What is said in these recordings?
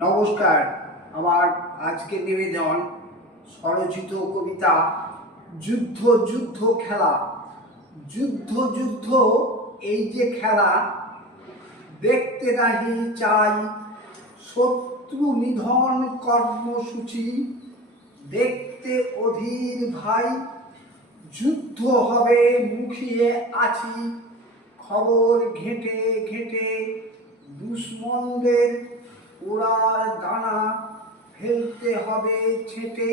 নমস্কার। আমার আজকে নিবেদন স্বরচিত কবিতা যুদ্ধ যুদ্ধ খেলা। যুদ্ধ যুদ্ধ এই যে খেলা, দেখতে নাহি চাই শত্রু নিধন কর্মসূচি, দেখতে অধীর ভাই যুদ্ধ হবে মুখিয়ে আছি, খবর ঘেঁটে ঘেঁটে দুশ্মনদের ওড়ার দানা ফেলতে হবে ছেঁটে।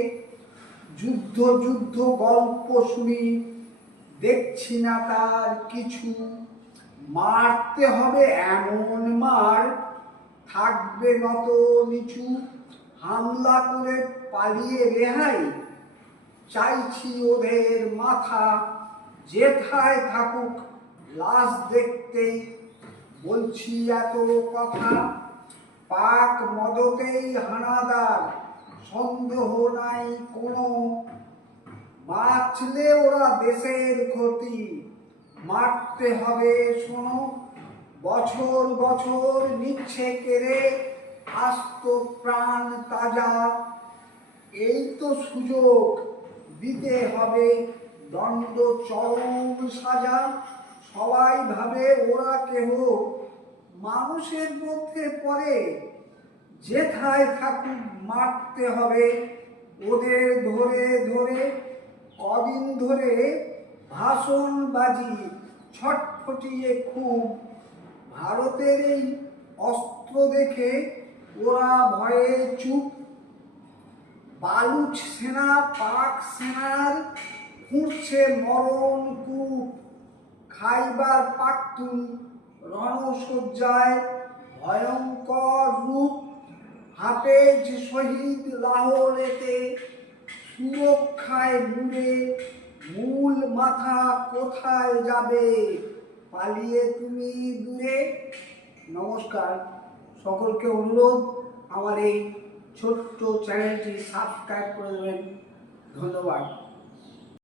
যুদ্ধ যুদ্ধ গল্প শুনি, দেখছি না তার কিছু, মারতে হবে এমন মার থাকবে নত নিচু, হামলা করে পালিয়ে রেহাই চাইছি ওদের মাথা, যেথায় থাকুক লাশ দেখতেই বলছি এত কথা। পাক মদতেই হানাদার সন্দেহ নাই কোনো, বাঁচলে ওরা দেশের ক্ষতি মারতে হবে শোনো। বছর বছর নিচ্ছে কেড়ে আস্ত প্রাণ তাজা, এই তো সুযোগ দিতে হবে দণ্ড চরম সাজা। সবাই ভাবে ওরা কেহ মানুষের মধ্যে পড়ে, যেথায় থাকুক মারতে হবে ওদের ধরে ধরে। কদিন ধরে ভাষণবাজি ছটফটিয়ে খুব, ভারতের এই অস্ত্র দেখে ওরা ভয়ে চুপ। বালুচ সেনা পাক সেনার ফুঁড়ছে মরণ কূপ, খাইবার পাখতুন রণসজ্জায় ভয়ঙ্কর রূপ। হাফেজ শহীদ লাহোরেতে সুরক্ষায় দূরে, মূল মাথা কোথায় যাবে পালিয়ে তুমি দূরে। নমস্কার, সকলকে অনুরোধ আমার এই ছোট্ট চ্যানেলটি সাবস্ক্রাইব করে দেবেন। ধন্যবাদ।